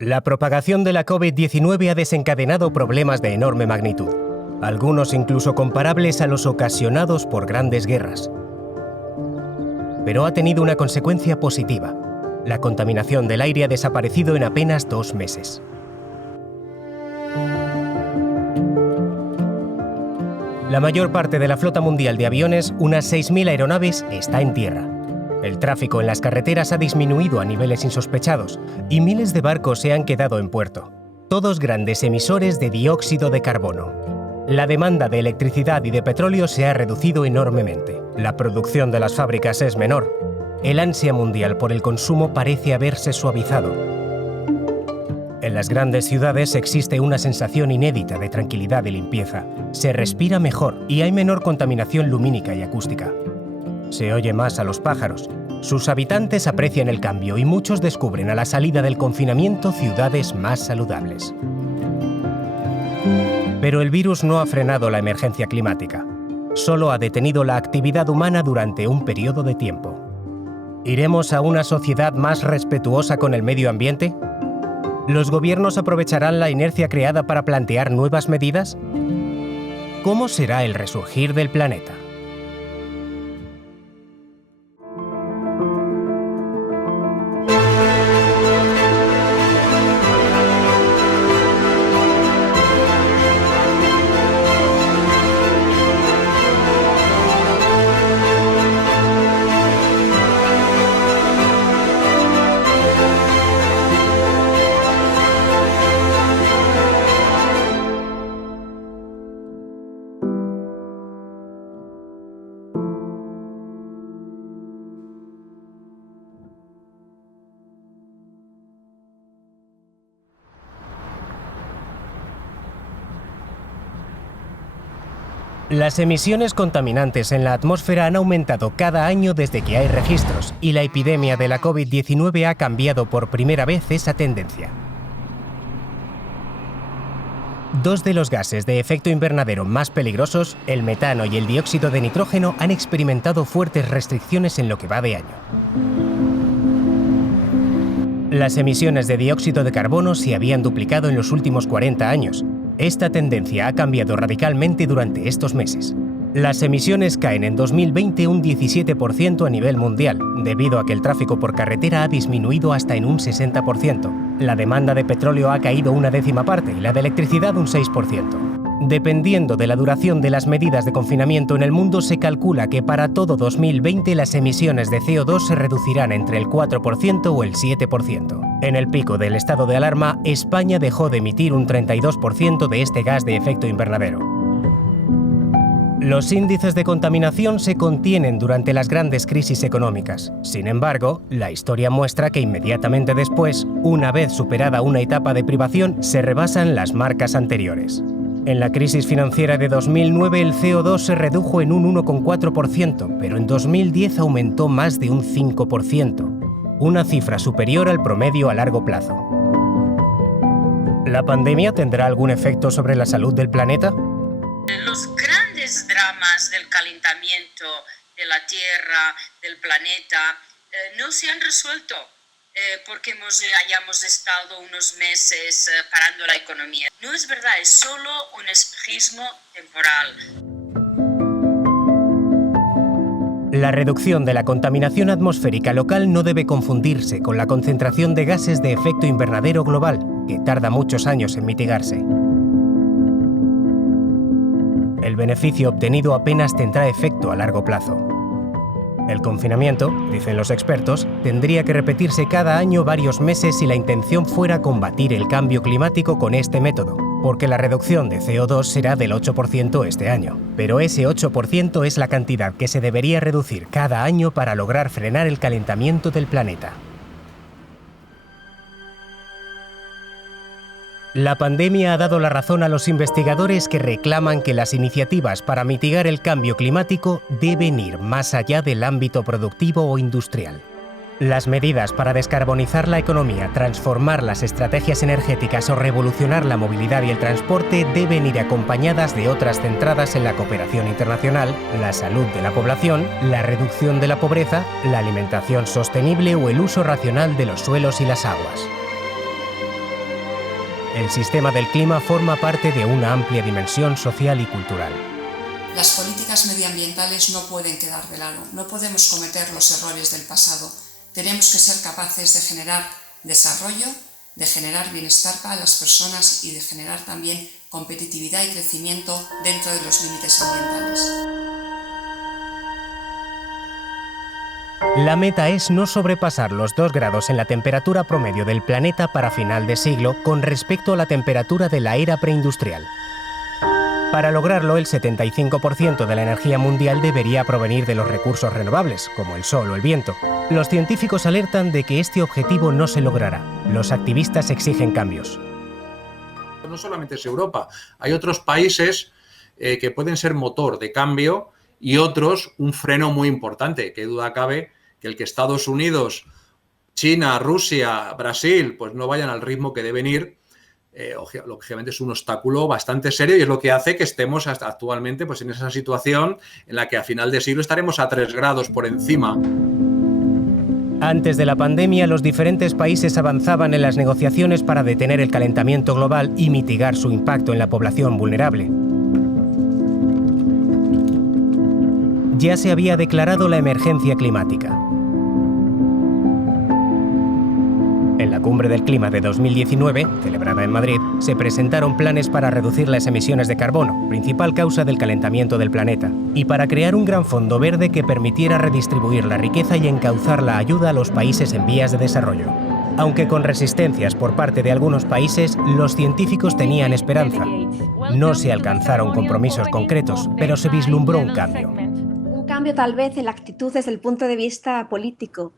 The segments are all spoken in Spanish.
La propagación de la COVID-19 ha desencadenado problemas de enorme magnitud, algunos incluso comparables a los ocasionados por grandes guerras. Pero ha tenido una consecuencia positiva. La contaminación del aire ha desaparecido en apenas 2 meses. La mayor parte de la flota mundial de aviones, unas 6.000 aeronaves, está en tierra. El tráfico en las carreteras ha disminuido a niveles insospechados y miles de barcos se han quedado en puerto, todos grandes emisores de dióxido de carbono. La demanda de electricidad y de petróleo se ha reducido enormemente. La producción de las fábricas es menor. El ansia mundial por el consumo parece haberse suavizado. En las grandes ciudades existe una sensación inédita de tranquilidad y limpieza. Se respira mejor y hay menor contaminación lumínica y acústica. Se oye más a los pájaros. Sus habitantes aprecian el cambio y muchos descubren a la salida del confinamiento ciudades más saludables. Pero el virus no ha frenado la emergencia climática. Solo ha detenido la actividad humana durante un periodo de tiempo. ¿Iremos a una sociedad más respetuosa con el medio ambiente? ¿Los gobiernos aprovecharán la inercia creada para plantear nuevas medidas? ¿Cómo será el resurgir del planeta? Las emisiones contaminantes en la atmósfera han aumentado cada año desde que hay registros y la epidemia de la COVID-19 ha cambiado por primera vez esa tendencia. 2 de los gases de efecto invernadero más peligrosos, el metano y el dióxido de nitrógeno, han experimentado fuertes restricciones en lo que va de año. Las emisiones de dióxido de carbono se habían duplicado en los últimos 40 años. Esta tendencia ha cambiado radicalmente durante estos meses. Las emisiones caen en 2020 un 17% a nivel mundial, debido a que el tráfico por carretera ha disminuido hasta en un 60%. La demanda de petróleo ha caído una 10ª parte y la de electricidad un 6%. Dependiendo de la duración de las medidas de confinamiento en el mundo, se calcula que para todo 2020 las emisiones de CO2 se reducirán entre el 4% o el 7%. En el pico del estado de alarma, España dejó de emitir un 32% de este gas de efecto invernadero. Los índices de contaminación se contienen durante las grandes crisis económicas. Sin embargo, la historia muestra que inmediatamente después, una vez superada una etapa de privación, se rebasan las marcas anteriores. En la crisis financiera de 2009 el CO2 se redujo en un 1,4%, pero en 2010 aumentó más de un 5%, una cifra superior al promedio a largo plazo. ¿La pandemia tendrá algún efecto sobre la salud del planeta? Los grandes dramas del calentamiento de la Tierra, del planeta, no se han resuelto. Porque hayamos estado unos meses parando la economía. No es verdad, es solo un espejismo temporal. La reducción de la contaminación atmosférica local no debe confundirse con la concentración de gases de efecto invernadero global, que tarda muchos años en mitigarse. El beneficio obtenido apenas tendrá efecto a largo plazo. El confinamiento, dicen los expertos, tendría que repetirse cada año varios meses si la intención fuera combatir el cambio climático con este método, porque la reducción de CO2 será del 8% este año. Pero ese 8% es la cantidad que se debería reducir cada año para lograr frenar el calentamiento del planeta. La pandemia ha dado la razón a los investigadores que reclaman que las iniciativas para mitigar el cambio climático deben ir más allá del ámbito productivo o industrial. Las medidas para descarbonizar la economía, transformar las estrategias energéticas o revolucionar la movilidad y el transporte deben ir acompañadas de otras centradas en la cooperación internacional, la salud de la población, la reducción de la pobreza, la alimentación sostenible o el uso racional de los suelos y las aguas. El sistema del clima forma parte de una amplia dimensión social y cultural. Las políticas medioambientales no pueden quedar de lado, no podemos cometer los errores del pasado. Tenemos que ser capaces de generar desarrollo, de generar bienestar para las personas y de generar también competitividad y crecimiento dentro de los límites ambientales. La meta es no sobrepasar los 2 grados en la temperatura promedio del planeta para final de siglo con respecto a la temperatura de la era preindustrial. Para lograrlo, el 75% de la energía mundial debería provenir de los recursos renovables, como el sol o el viento. Los científicos alertan de que este objetivo no se logrará. Los activistas exigen cambios. No solamente es Europa, hay otros países que pueden ser motor de cambio y otros un freno muy importante. Qué duda cabe que el que Estados Unidos, China, Rusia, Brasil, pues no vayan al ritmo que deben ir. Lógicamente es un obstáculo bastante serio y es lo que hace que estemos hasta actualmente pues, en esa situación en la que a final de siglo estaremos a 3 grados por encima. Antes de la pandemia, los diferentes países avanzaban en las negociaciones para detener el calentamiento global y mitigar su impacto en la población vulnerable. Ya se había declarado la emergencia climática. En la Cumbre del Clima de 2019, celebrada en Madrid, se presentaron planes para reducir las emisiones de carbono, principal causa del calentamiento del planeta, y para crear un gran fondo verde que permitiera redistribuir la riqueza y encauzar la ayuda a los países en vías de desarrollo. Aunque con resistencias por parte de algunos países, los científicos tenían esperanza. No se alcanzaron compromisos concretos, pero se vislumbró un cambio. Un cambio tal vez en la actitud desde el punto de vista político.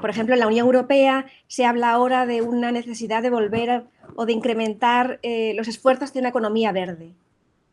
Por ejemplo, en la Unión Europea se habla ahora de una necesidad de volver o de incrementar los esfuerzos de una economía verde.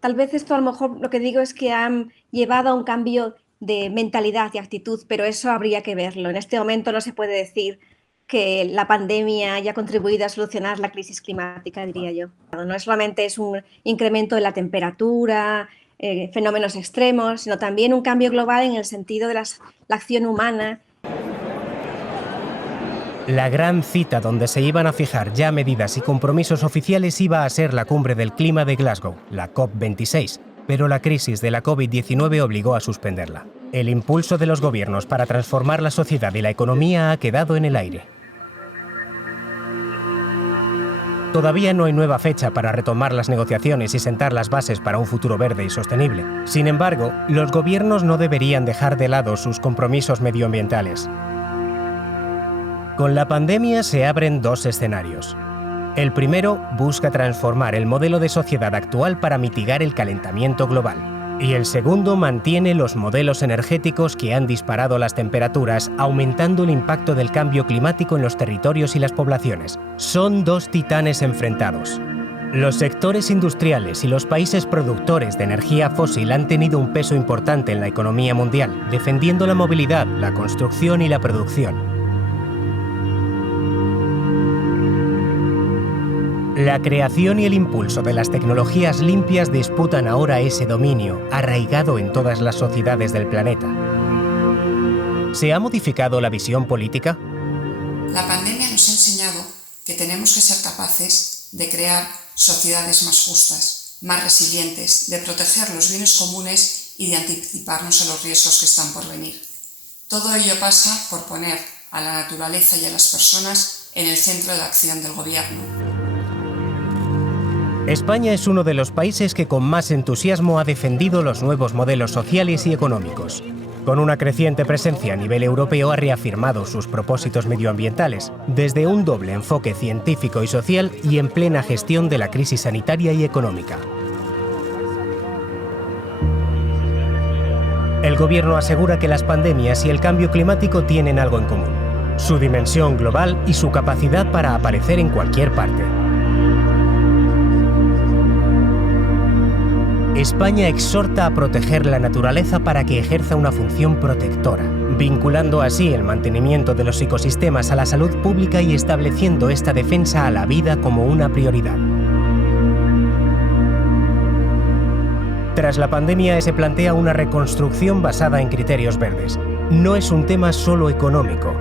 Tal vez esto a lo mejor lo que digo es que han llevado a un cambio de mentalidad y actitud, pero eso habría que verlo. En este momento no se puede decir que la pandemia haya contribuido a solucionar la crisis climática, diría yo. No solamente es un incremento de la temperatura, fenómenos extremos, sino también un cambio global en el sentido de la acción humana. La gran cita donde se iban a fijar ya medidas y compromisos oficiales iba a ser la Cumbre del Clima de Glasgow, la COP26, pero la crisis de la COVID-19 obligó a suspenderla. El impulso de los gobiernos para transformar la sociedad y la economía ha quedado en el aire. Todavía no hay nueva fecha para retomar las negociaciones y sentar las bases para un futuro verde y sostenible. Sin embargo, los gobiernos no deberían dejar de lado sus compromisos medioambientales. Con la pandemia se abren 2 escenarios. El primero busca transformar el modelo de sociedad actual para mitigar el calentamiento global. Y el segundo mantiene los modelos energéticos que han disparado las temperaturas, aumentando el impacto del cambio climático en los territorios y las poblaciones. Son 2 titanes enfrentados. Los sectores industriales y los países productores de energía fósil han tenido un peso importante en la economía mundial, defendiendo la movilidad, la construcción y la producción. La creación y el impulso de las tecnologías limpias disputan ahora ese dominio, arraigado en todas las sociedades del planeta. ¿Se ha modificado la visión política? La pandemia nos ha enseñado que tenemos que ser capaces de crear sociedades más justas, más resilientes, de proteger los bienes comunes y de anticiparnos a los riesgos que están por venir. Todo ello pasa por poner a la naturaleza y a las personas en el centro de la acción del gobierno. España es uno de los países que con más entusiasmo ha defendido los nuevos modelos sociales y económicos. Con una creciente presencia a nivel europeo ha reafirmado sus propósitos medioambientales, desde un doble enfoque científico y social y en plena gestión de la crisis sanitaria y económica. El gobierno asegura que las pandemias y el cambio climático tienen algo en común: su dimensión global y su capacidad para aparecer en cualquier parte. España exhorta a proteger la naturaleza para que ejerza una función protectora, vinculando así el mantenimiento de los ecosistemas a la salud pública y estableciendo esta defensa a la vida como una prioridad. Tras la pandemia se plantea una reconstrucción basada en criterios verdes. No es un tema solo económico.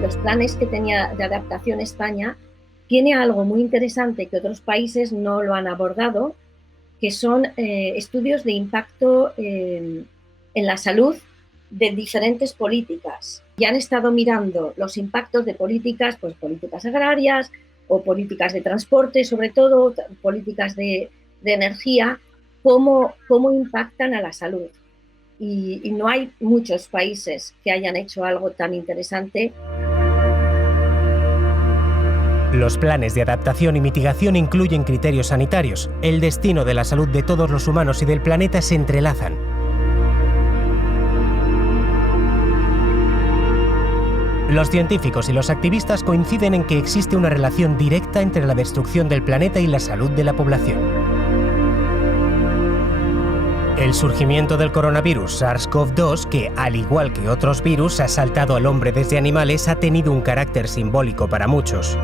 Los planes que tenía de adaptación España tiene algo muy interesante que otros países no lo han abordado, que son estudios de impacto en la salud de diferentes políticas. Y han estado mirando los impactos de políticas, pues políticas agrarias o políticas de transporte, sobre todo políticas de energía, cómo impactan a la salud. Y no hay muchos países que hayan hecho algo tan interesante. Los planes de adaptación y mitigación incluyen criterios sanitarios. El destino de la salud de todos los humanos y del planeta se entrelazan. Los científicos y los activistas coinciden en que existe una relación directa entre la destrucción del planeta y la salud de la población. El surgimiento del coronavirus SARS-CoV-2, que, al igual que otros virus, ha saltado al hombre desde animales, ha tenido un carácter simbólico para muchos.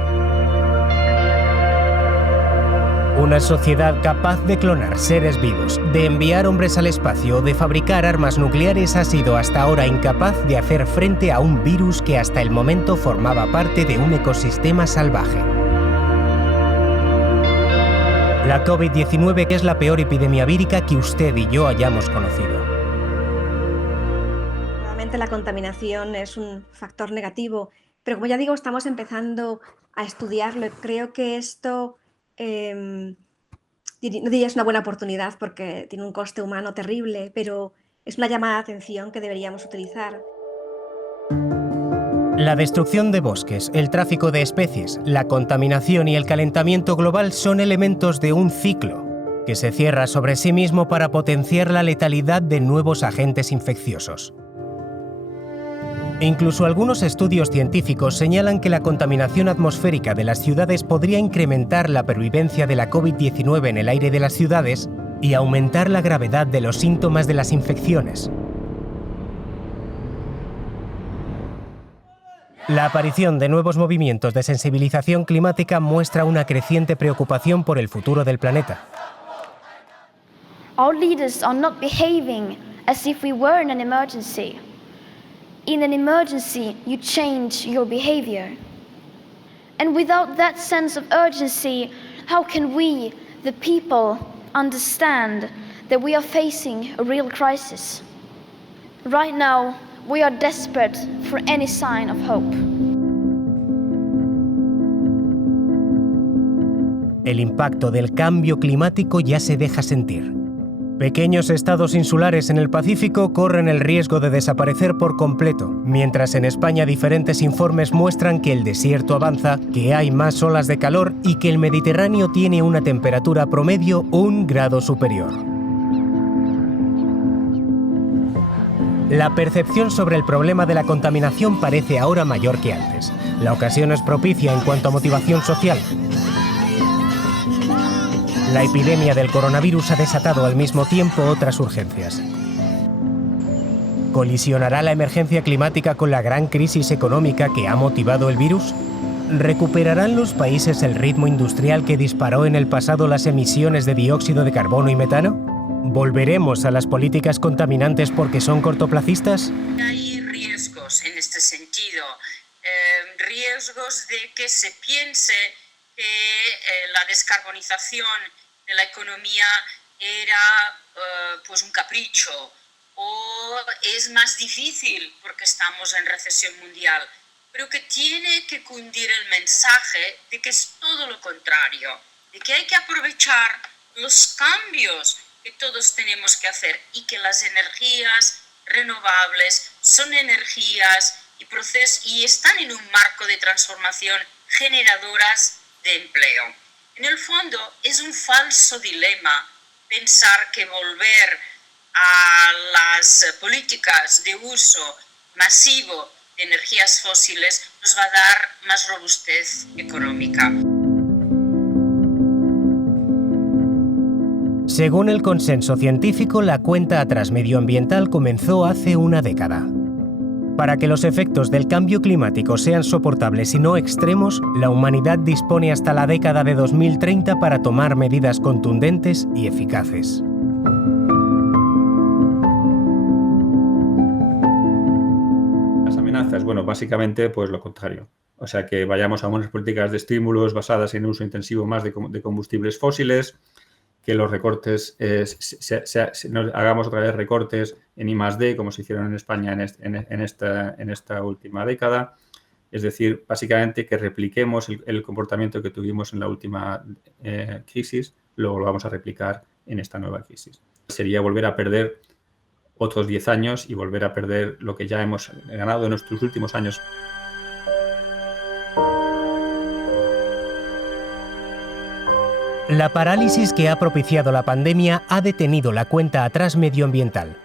Una sociedad capaz de clonar seres vivos, de enviar hombres al espacio o de fabricar armas nucleares ha sido hasta ahora incapaz de hacer frente a un virus que hasta el momento formaba parte de un ecosistema salvaje. La COVID-19 es la peor epidemia vírica que usted y yo hayamos conocido. Realmente la contaminación es un factor negativo, pero como ya digo, estamos empezando a estudiarlo. Creo que esto no diría es una buena oportunidad porque tiene un coste humano terrible, pero es una llamada de atención que deberíamos utilizar. La destrucción de bosques, el tráfico de especies, la contaminación y el calentamiento global son elementos de un ciclo que se cierra sobre sí mismo para potenciar la letalidad de nuevos agentes infecciosos. Incluso algunos estudios científicos señalan que la contaminación atmosférica de las ciudades podría incrementar la pervivencia de la COVID-19 en el aire de las ciudades y aumentar la gravedad de los síntomas de las infecciones. La aparición de nuevos movimientos de sensibilización climática muestra una creciente preocupación por el futuro del planeta. Our leaders are not behaving as if we were in an emergency. In an emergency, you change your behavior. And without that sense of urgency, how can we, the people, understand that we are facing a real crisis? Right now, we are desperate for any sign of hope. El impacto del cambio climático ya se deja sentir. Pequeños estados insulares en el Pacífico corren el riesgo de desaparecer por completo, mientras en España diferentes informes muestran que el desierto avanza, que hay más olas de calor y que el Mediterráneo tiene una temperatura promedio 1 grado superior. La percepción sobre el problema de la contaminación parece ahora mayor que antes. La ocasión es propicia en cuanto a motivación social. La epidemia del coronavirus ha desatado al mismo tiempo otras urgencias. ¿Colisionará la emergencia climática con la gran crisis económica que ha motivado el virus? ¿Recuperarán los países el ritmo industrial que disparó en el pasado las emisiones de dióxido de carbono y metano? ¿Volveremos a las políticas contaminantes porque son cortoplacistas? Hay riesgos en este sentido, riesgos de que se piense que la descarbonización de la economía era pues un capricho o es más difícil porque estamos en recesión mundial. Pero que tiene que cundir el mensaje de que es todo lo contrario, de que hay que aprovechar los cambios que todos tenemos que hacer y que las energías renovables son energías y están en un marco de transformación generadoras de empleo. En el fondo es un falso dilema pensar que volver a las políticas de uso masivo de energías fósiles nos va a dar más robustez económica. Según el consenso científico, la cuenta atrás medioambiental comenzó hace una década. Para que los efectos del cambio climático sean soportables y no extremos, la humanidad dispone hasta la década de 2030 para tomar medidas contundentes y eficaces. Las amenazas, bueno, básicamente pues lo contrario. O sea, que vayamos a unas políticas de estímulos basadas en uso intensivo más de combustibles fósiles, que los recortes, hagamos otra vez recortes en I+D, como se hicieron en España en esta última década. Es decir, básicamente que repliquemos el comportamiento que tuvimos en la última crisis, luego lo vamos a replicar en esta nueva crisis. Sería volver a perder otros 10 años y volver a perder lo que ya hemos ganado en nuestros últimos años. La parálisis que ha propiciado la pandemia ha detenido la cuenta atrás medioambiental.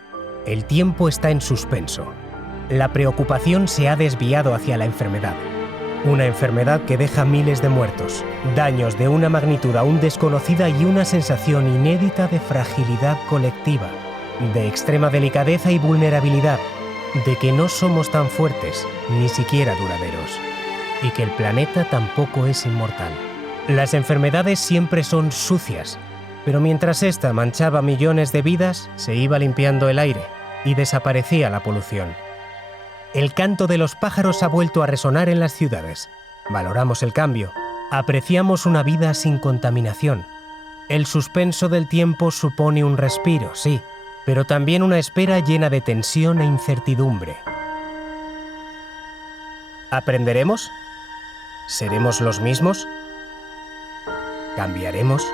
El tiempo está en suspenso. La preocupación se ha desviado hacia la enfermedad. Una enfermedad que deja miles de muertos, daños de una magnitud aún desconocida y una sensación inédita de fragilidad colectiva, de extrema delicadeza y vulnerabilidad, de que no somos tan fuertes, ni siquiera duraderos, y que el planeta tampoco es inmortal. Las enfermedades siempre son sucias, pero mientras esta manchaba millones de vidas, se iba limpiando el aire y desaparecía la polución. El canto de los pájaros ha vuelto a resonar en las ciudades. Valoramos el cambio. Apreciamos una vida sin contaminación. El suspenso del tiempo supone un respiro, sí, pero también una espera llena de tensión e incertidumbre. ¿Aprenderemos? ¿Seremos los mismos? ¿Cambiaremos?